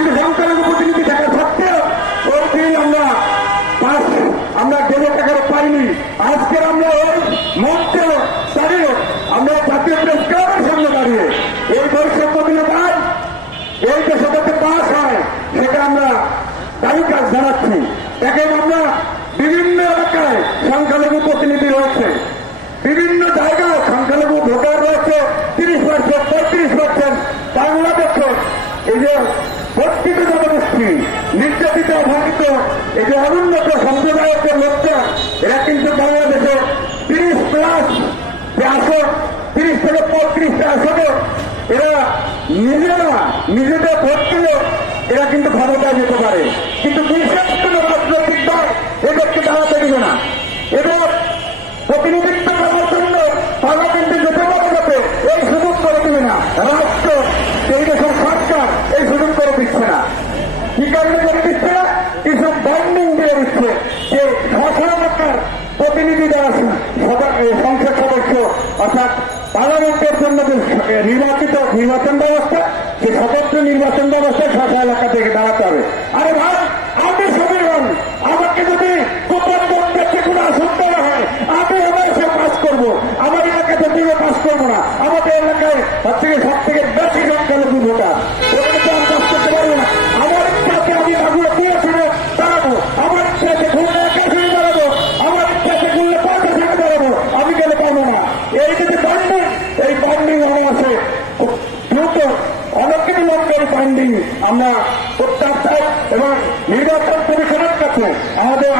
কিন্তু সংখ্যালঘু প্রতিনিধি থাকা সত্ত্বেও ওই দিন আমরা দেবো টাকারও পাইনি। আজকের আমরা ওই মঞ্চে দাঁড়িয়ে আমরা জাতীয় প্রেস ক্লাবের সামনে দাঁড়িয়ে এই বৈষম্য বিরোধী এই দেশে যাতে পাস হয় সেটা আমরা দাবি কাজ জানাচ্ছি। দেখেন, আমরা বিভিন্ন এলাকায় সংখ্যালঘু প্রতিনিধি রয়েছে, বিভিন্ন জায়গায় সংখ্যালঘু ভোটার রয়েছে 30%, 35%। বাংলাদেশে এই যে বর্তিত জনগোষ্ঠী, নির্যাতিত ভঙ্গিত এই যে অনুন্নত সম্প্রদায়ের লোকজন, এরা কিন্তু বাংলাদেশে 30+ যে আসন, 30 থেকে 35টা আসনে এরা নিজেদের ভোট দিলে এরা কিন্তু ক্ষমতায় যেতে পারে, কিন্তু বিশেষ কোন রাজনৈতিক দল এদেরকে দাঁড়াতে দিবে না। এদের প্রতিনিধিত্ব করার জন্য পার্লামেন্টে যেতে পারা যাবে এই সুযোগ করে দিবে না। রাষ্ট্র, এই দেশের সরকার এই সুযোগ করে দিচ্ছে না। কি কারণে করে দিচ্ছে না? কিছু বন্ডিং দিয়ে দিচ্ছে যে সরকার প্রতিনিধি যারা সংসদ সদস্য অর্থাৎ পার্লামেন্টের জন্য যে নির্বাচন ব্যবস্থা, সে স্বতন্ত্র নির্বাচন ব্যবস্থায় স্ব এলাকা থেকে দাঁড়াতে হবে। আরে ভাই, আমি সমীরণ, আমাকে যদি গোপন বন্ধের কোনো আসন দেওয়া হয় আমি অবশ্যই পাস করবো। আমার এলাকাতে দিকে পাস করবো না। আমাদের এলাকায় সব থেকে বেশি সংখ্যালঘু ভোটার, ওখানে তো আমি পাস করতে পারবো না। আমার ইচ্ছাকে আমি বাগুলো দিয়ে শুনে দাঁড়াবো, আমার ইচ্ছাকে খুলনা একা শুনে দাঁড়াবো, আমার ইচ্ছাকে খুললে 5 শুনে দাঁড়াবো, আমি গেলে পাবো না। এই যে বন্ডিং, এই বন্ডিং আমার আছে দ্রুত অনেককে বিলম্বে এই বন্ডিং আমরা প্রত্যাশায় এবং নির্বাচন কমিশনের কাছে আমাদের